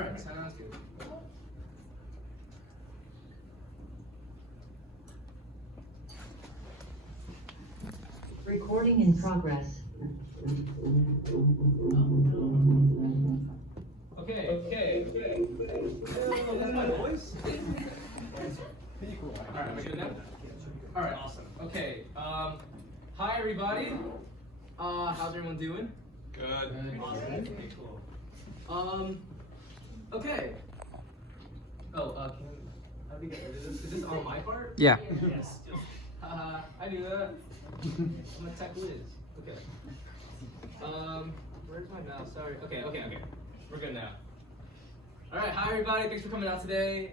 All right, sounds good. Recording in progress. Okay. Is my voice? Pretty cool. All right, am I good now? All right, awesome. Okay. Hi everybody. How's everyone doing? Good. Awesome. Okay, cool. Okay. Oh, how do we get rid of this? Is this on my part? Yeah. Yes. I do that. I'm a tech whiz. Okay. Where's my mouse? Sorry. Okay. We're good now. All right. Hi everybody. Thanks for coming out today.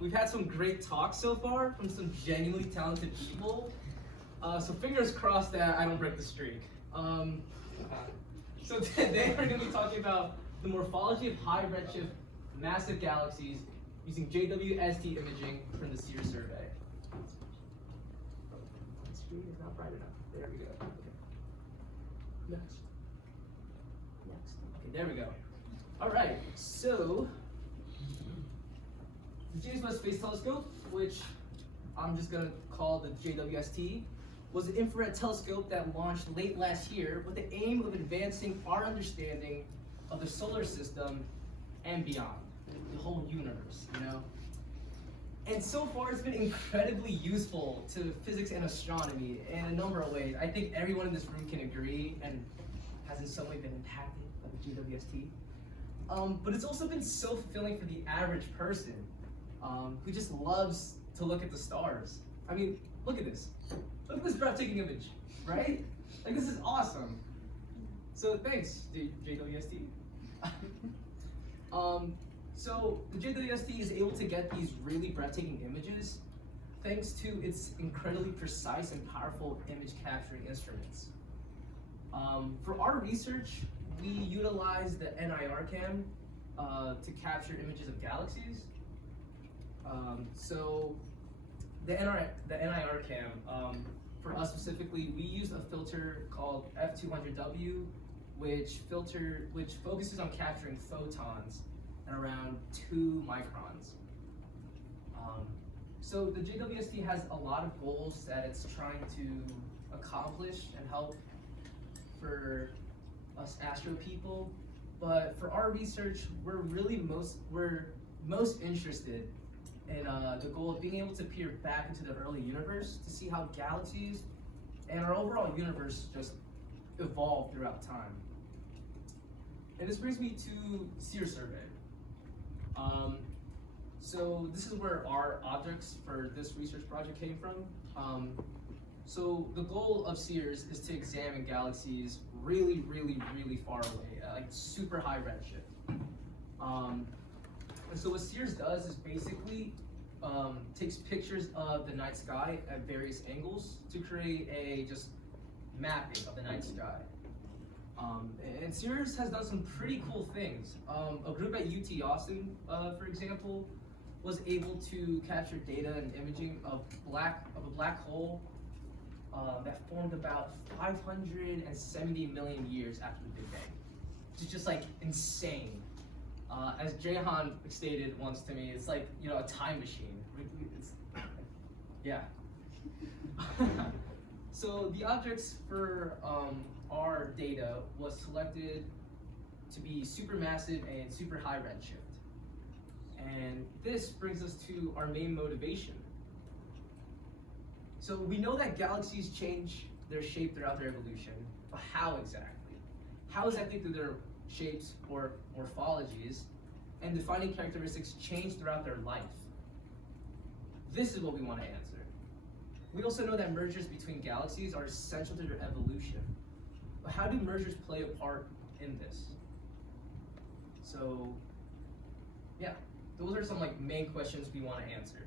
We've had some great talks so far from some genuinely talented people. So fingers crossed that I don't break the streak. So today we're going to be talking about the morphology of high redshift massive galaxies using JWST imaging from the CEERS survey. The screen is not bright enough. There we go. Okay. Next. Okay, there we go. All right. So the JWST Space Telescope, which I'm just going to call the JWST, was an infrared telescope that launched late last year with the aim of advancing our understanding of the solar system and beyond, the whole universe, you know? And so far it's been incredibly useful to physics and astronomy in a number of ways. I think everyone in this room can agree and has in some way been impacted by the JWST. But it's also been so fulfilling for the average person who just loves to look at the stars. I mean, look at this. Look at this breathtaking image, right? Like, this is awesome. So thanks, JWST. So the JWST is able to get these really breathtaking images thanks to its incredibly precise and powerful image capturing instruments. For our research, we utilize the NIRCam to capture images of galaxies. So the NIRCam, for us specifically, we use a filter called F200W, which focuses on capturing photons at around 2 microns. So the JWST has a lot of goals that it's trying to accomplish and help for us astro people, but for our research, we're most interested in the goal of being able to peer back into the early universe to see how galaxies and our overall universe just evolved throughout time. And this brings me to CEERS survey. So this is where our objects for this research project came from. So the goal of CEERS is to examine galaxies really far away, at like super high redshift. And so what CEERS does is basically takes pictures of the night sky at various angles to create a just mapping of the night sky. And CEERS has done some pretty cool things. A group at UT Austin, for example, was able to capture data and imaging of a black hole that formed about 570 million years after the Big Bang, which is just like insane. As Jehan stated once to me, it's like, you know, a time machine. Yeah. So the objects for our data was selected to be supermassive and super high redshift. And this brings us to our main motivation. So we know that galaxies change their shape throughout their evolution, but how exactly? How exactly do their shapes or morphologies and defining characteristics change throughout their life? This is what we want to answer. We also know that mergers between galaxies are essential to their evolution. But how do mergers play a part in this? So, yeah, those are some like main questions we want to answer.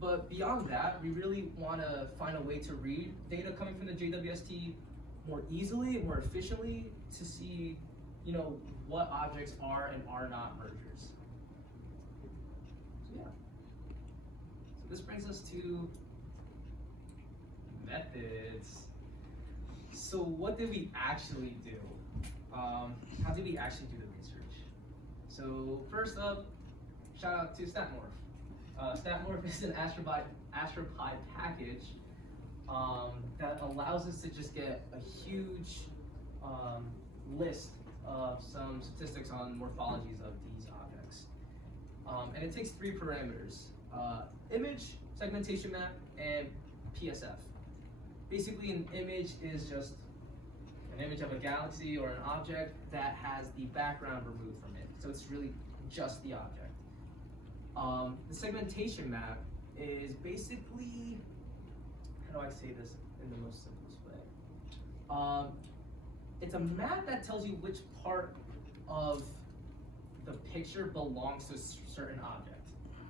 But beyond that, we really want to find a way to read data coming from the JWST more easily, more efficiently, to see, you know, what objects are and are not mergers. So yeah. So this brings us to methods. So what did we actually do? How did we actually do the research? So first up, shout out to StatMorph. StatMorph is an AstroPy package that allows us to just get a huge list of some statistics on morphologies of these objects. And it takes 3 parameters: image, segmentation map, and PSF. Basically, an image is just an image of a galaxy or an object that has the background removed from it. So it's really just the object. The segmentation map is basically, how do I say this in the most simplest way? It's a map that tells you which part of the picture belongs to a certain object.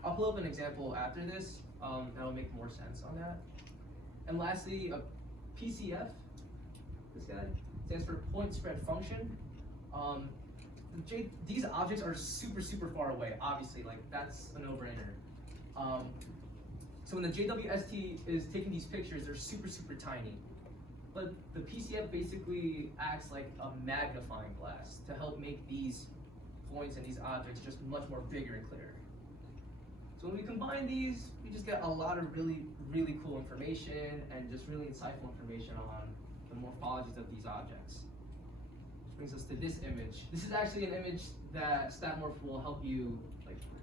I'll pull up an example after this that'll make more sense on that. And lastly, a PCF, this guy, stands for point spread function. These objects are super far away, obviously, like that's a no-brainer. So when the JWST is taking these pictures, they're super tiny. But the PCF basically acts like a magnifying glass to help make these points and these objects just much more bigger and clearer. So when we combine these, we just get a lot of really cool information and just really insightful information on the morphologies of these objects. Which brings us to this image. This is actually an image that StatMorph will help you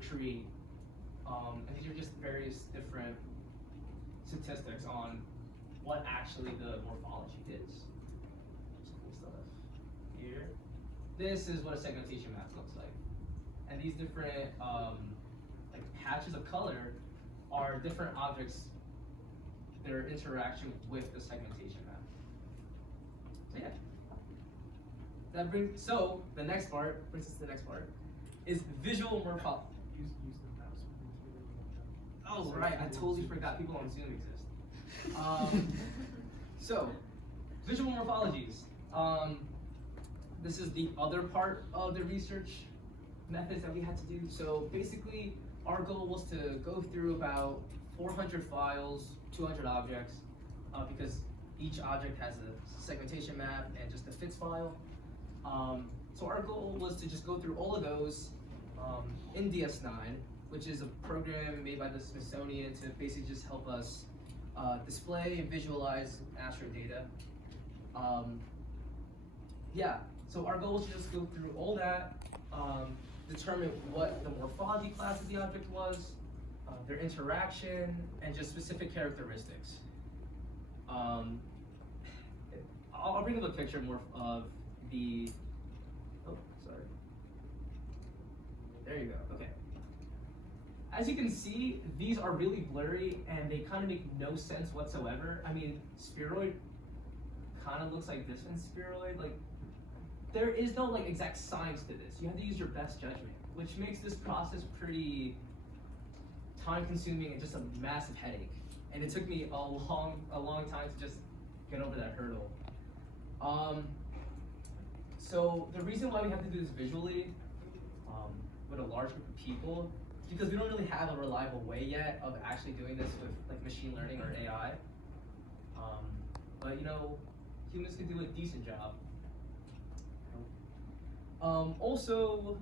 create. And these are just various different statistics on what actually the morphology is. Some cool stuff here. This is what a segmentation map looks like. And these different patches of color are different objects, their interaction with the segmentation map. So yeah. So the next part, brings us to the next part, is visual morphology. Use the mouse. Oh, right, I totally forgot people on Zoom exist. So, visual morphologies. This is the other part of the research methods that we had to do. So basically, our goal was to go through about 400 files, 200 objects, because each object has a segmentation map and just a fits file. So our goal was to just go through all of those in DS9, which is a program made by the Smithsonian to basically just help us display and visualize astro data. Yeah, so our goal was to just go through all that, determine what the morphology class of the object was, their interaction, and just specific characteristics. I'll bring up a picture more of the, oh, sorry. There you go, okay. As you can see, these are really blurry and they kind of make no sense whatsoever. I mean, spheroid kind of looks like this one spheroid. Like, there is no exact science to this. You have to use your best judgment, which makes this process pretty time-consuming and just a massive headache. And it took me a long time to just get over that hurdle. So the reason why we have to do this visually with a large group of people is because we don't really have a reliable way yet of actually doing this with machine learning or AI. But humans can do a decent job. Also,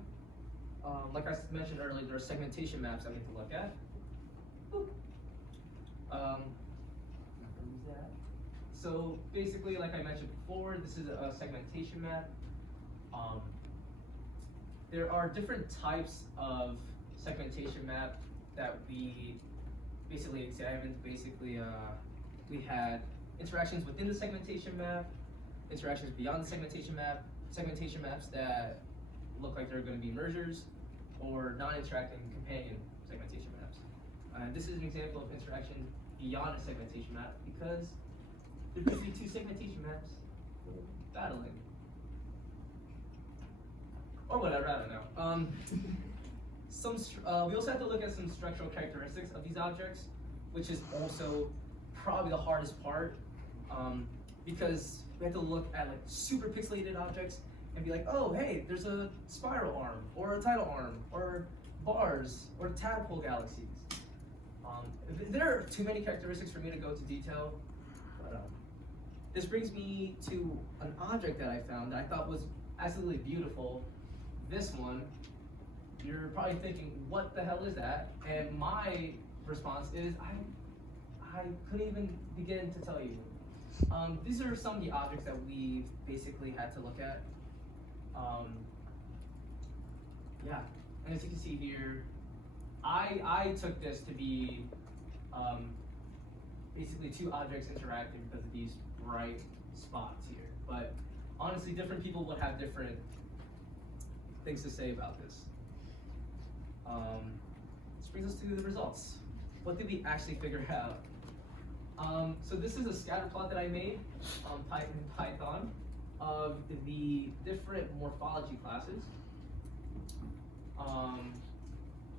like I mentioned earlier, there are segmentation maps that we have to look at. So basically, like I mentioned before, this is a segmentation map. There are different types of segmentation map that we basically examined. Basically, we had interactions within the segmentation map, interactions beyond the segmentation map, segmentation maps that look like they're going to be mergers, or non-interacting companion segmentation maps. This is an example of interaction beyond a segmentation map because there's basically 2 segmentation maps battling. Or whatever, I don't know. We also have to look at some structural characteristics of these objects, which is also probably the hardest part, because we have to look at super pixelated objects and be like, oh, hey, there's a spiral arm, or a tidal arm, or bars, or tadpole galaxies. There are too many characteristics for me to go into detail, but this brings me to an object that I found that I thought was absolutely beautiful. This one, you're probably thinking, what the hell is that? And my response is, I couldn't even begin to tell you. These are some of the objects that we basically had to look at. Yeah, and as you can see here, I took this to be basically two objects interacting because of these bright spots here. But honestly, different people would have different things to say about this. This brings us to the results. What did we actually figure out? So this is a scatter plot that I made in Python of the different morphology classes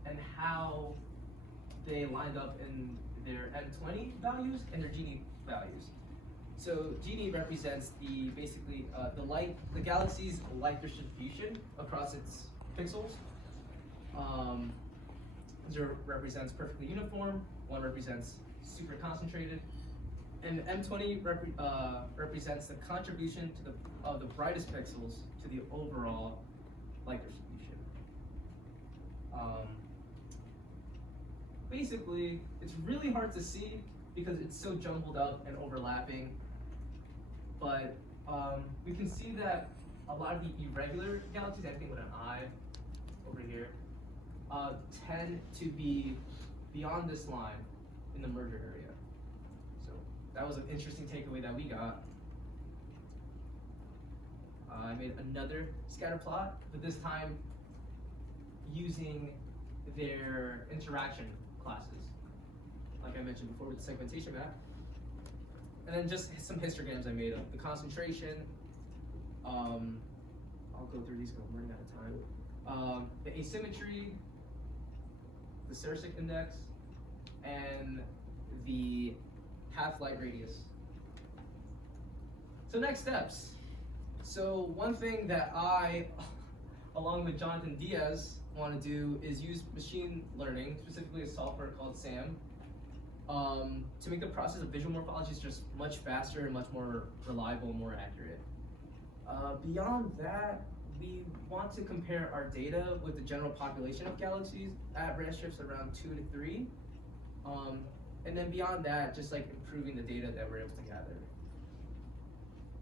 and how they lined up in their M20 values and their Gini values. So Gini represents the galaxy's light distribution across its pixels. 0 represents perfectly uniform, 1 represents super concentrated, and M20 represents the contribution of the brightest pixels to the overall light distribution. Basically, it's really hard to see because it's so jumbled up and overlapping, but we can see that a lot of the irregular galaxies, anything with an eye over here, tend to be beyond this line in the merger area. So that was an interesting takeaway that we got. I made another scatter plot, but this time using their interaction classes, like I mentioned before with the segmentation map. And then just some histograms I made of the concentration. I'll go through these because I'm running out of time. The asymmetry, the CEERS index, and the half-light radius. So next steps. So one thing that I, along with Jonathan Diaz, want to do is use machine learning, specifically a software called SAM, to make the process of visual morphology just much faster and much more reliable and more accurate. Beyond that, we want to compare our data with the general population of galaxies at redshifts around 2 to 3. And then beyond that, just like improving the data that we're able to gather.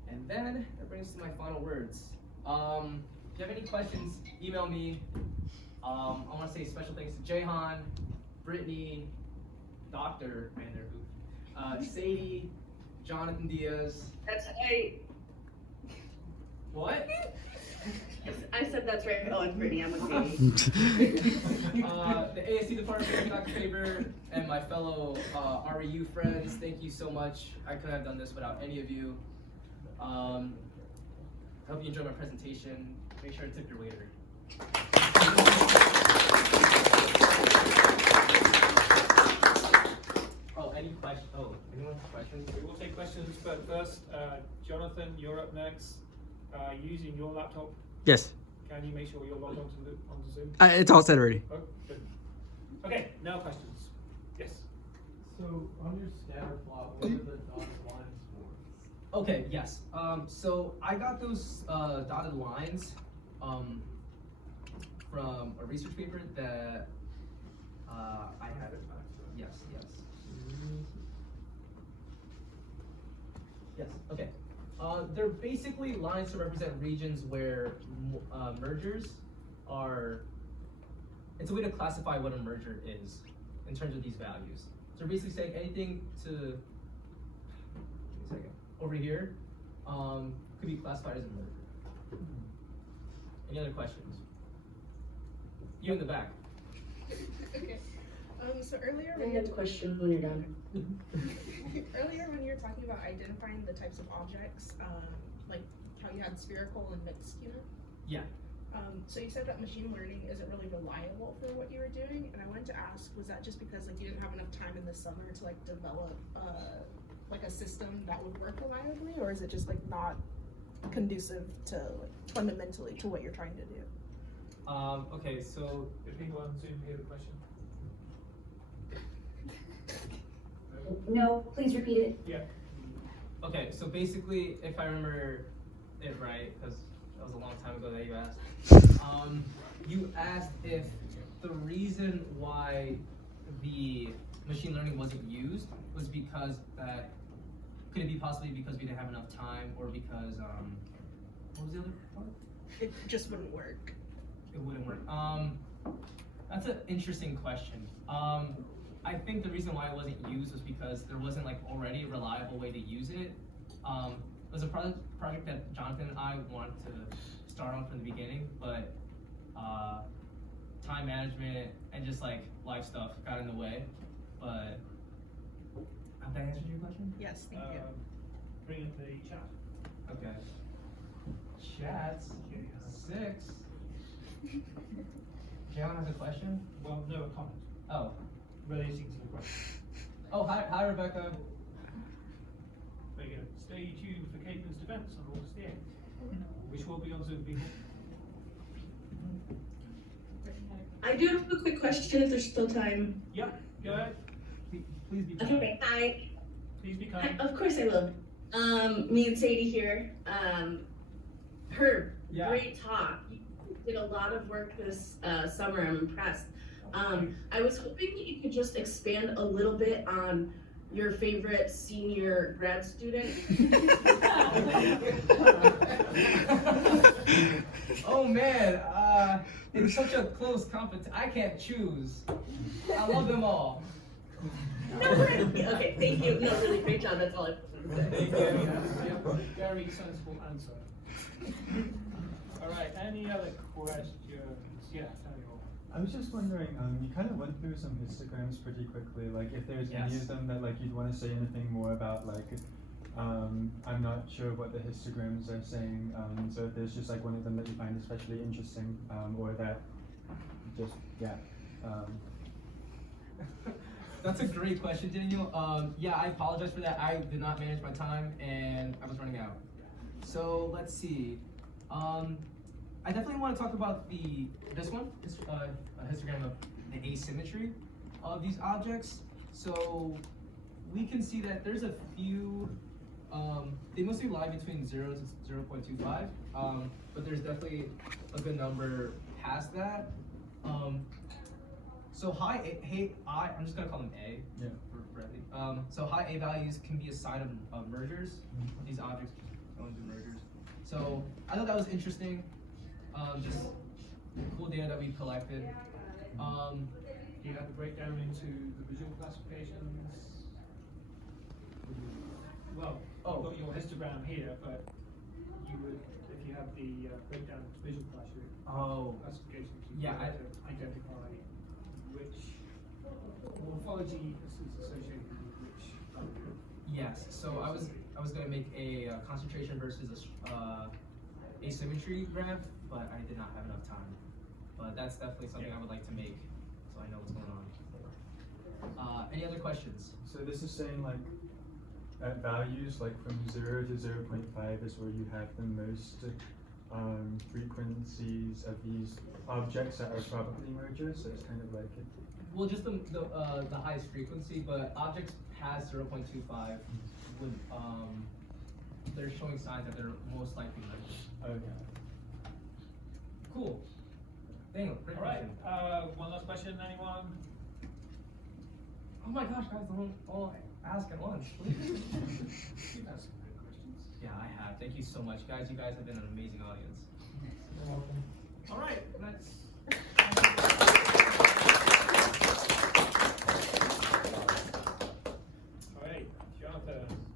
And then that brings us to my final words. If you have any questions, email me. I want to say special thanks to Jehan, Brittany, Dr. Vanderhoof, Sadie, Jonathan Diaz. That's right. What? I said that's right. Oh, it's Brittany. I'm with Sadie. The AST department, Dr. Faber, and my fellow REU friends, thank you so much. I couldn't have done this without any of you. I hope you enjoyed my presentation. Make sure to tip your waiter. Any questions? Oh, anyone have questions? We will take questions, but first, Jonathan, you're up next. Using your laptop, Yes. can you make sure you're logged onto Zoom? It's all set already. Oh, good. Okay, now questions. Yes. So on your scatter plot, what are the dotted lines for? Okay, yes. So I got those dotted lines from a research paper that I had. Yes, yes. Yes, okay. They're basically lines to represent regions where mergers are. It's a way to classify what a merger is in terms of these values. So we're basically saying anything to, give me a second, over here could be classified as a merger. Any other questions? You in the back. Okay. So earlier I when have a question when you're done. earlier when you were talking about identifying the types of objects, like how you had spherical and mixed, you know? Yeah. So you said that machine learning isn't really reliable for what you were doing, and I wanted to ask, was that just because like you didn't have enough time in the summer to like develop like a system that would work reliably, or is it just like not conducive to like fundamentally to what you're trying to do? Okay, so Did people on Zoom hear the question? No, please repeat it. Yeah. okay, so basically, if I remember it right, because that was a long time ago that you asked. You asked if the reason why the machine learning wasn't used was because that, could it be possibly because we didn't have enough time, or because, what was the other part? It just wouldn't work. It wouldn't work. That's an interesting question. I think the reason why it wasn't used was because there wasn't like already a reliable way to use it. It was a project that Jonathan and I wanted to start on from the beginning, but time management and just like life stuff got in the way. But have that answered your question? Yes, thank you. Bring in the chat. Okay. Chats 6. Jalen has a question. Well, no, a comment Oh. relating to the question. Oh, hi Rebecca. Very good. Stay tuned for Caitlin's defense on August the 8th, which will be on Zoom, people. I do have a quick question if there's still time. Yeah, go ahead. Please be kind. Okay, hi. Please be Hi, kind. of course I will. Me and Sadie here. Herb, Yeah. great talk. You did a lot of work this summer. I'm impressed. I was hoping you could just expand a little bit on your favorite senior grad student. Oh man, it's such a close competition. I can't choose. I love them all. No, okay, thank you. No, really great job. That's all I Thank you. Very sensible answer. All right, any other questions? Yeah, tell me all. I was just wondering, you kind of went through some histograms pretty quickly, like if there's any Yes. of them that like you'd want to say anything more about, like, I'm not sure what the histograms are saying, so if there's just like one of them that you find especially interesting, or that just, yeah. That's a great question, Daniel. Yeah, I apologize for that. I did not manage my time and I was running out. So let's see. I definitely want to talk about this one, a histogram of the asymmetry of these objects. So we can see that there's a few, they mostly lie between 0 to 0.25, but there's definitely a good number past that. So I'm just gonna call them A. Yeah. For brevity. So high A values can be a sign of mergers. These objects going through mergers. So I thought that was interesting. Just cool data that we collected. Do you have the breakdown into the visual classifications? Well, Oh. you've got your histogram here, but you would, if you have the breakdown into visual classifications, you Yeah, have to identify which morphology is associated with which value. Yes. So I was gonna make a concentration versus a asymmetry graph, but I did not have enough time. But that's definitely something I would like to make, so I know what's going on. Any other questions? So this is saying like, at values like from 0 to 0.5 is where you have the most frequencies of these objects that are probably mergers, so it's kind of like it. Well, just the highest frequency, but objects past 0.25 would they're showing signs that they're most likely mergers. Okay. Cool. Daniel, great All right, question. one last question, anyone? Oh my gosh, guys, don't all ask at once, please. You've had some good questions. Yeah, I have. Thank you so much, guys. You guys have been an amazing audience. All right, let's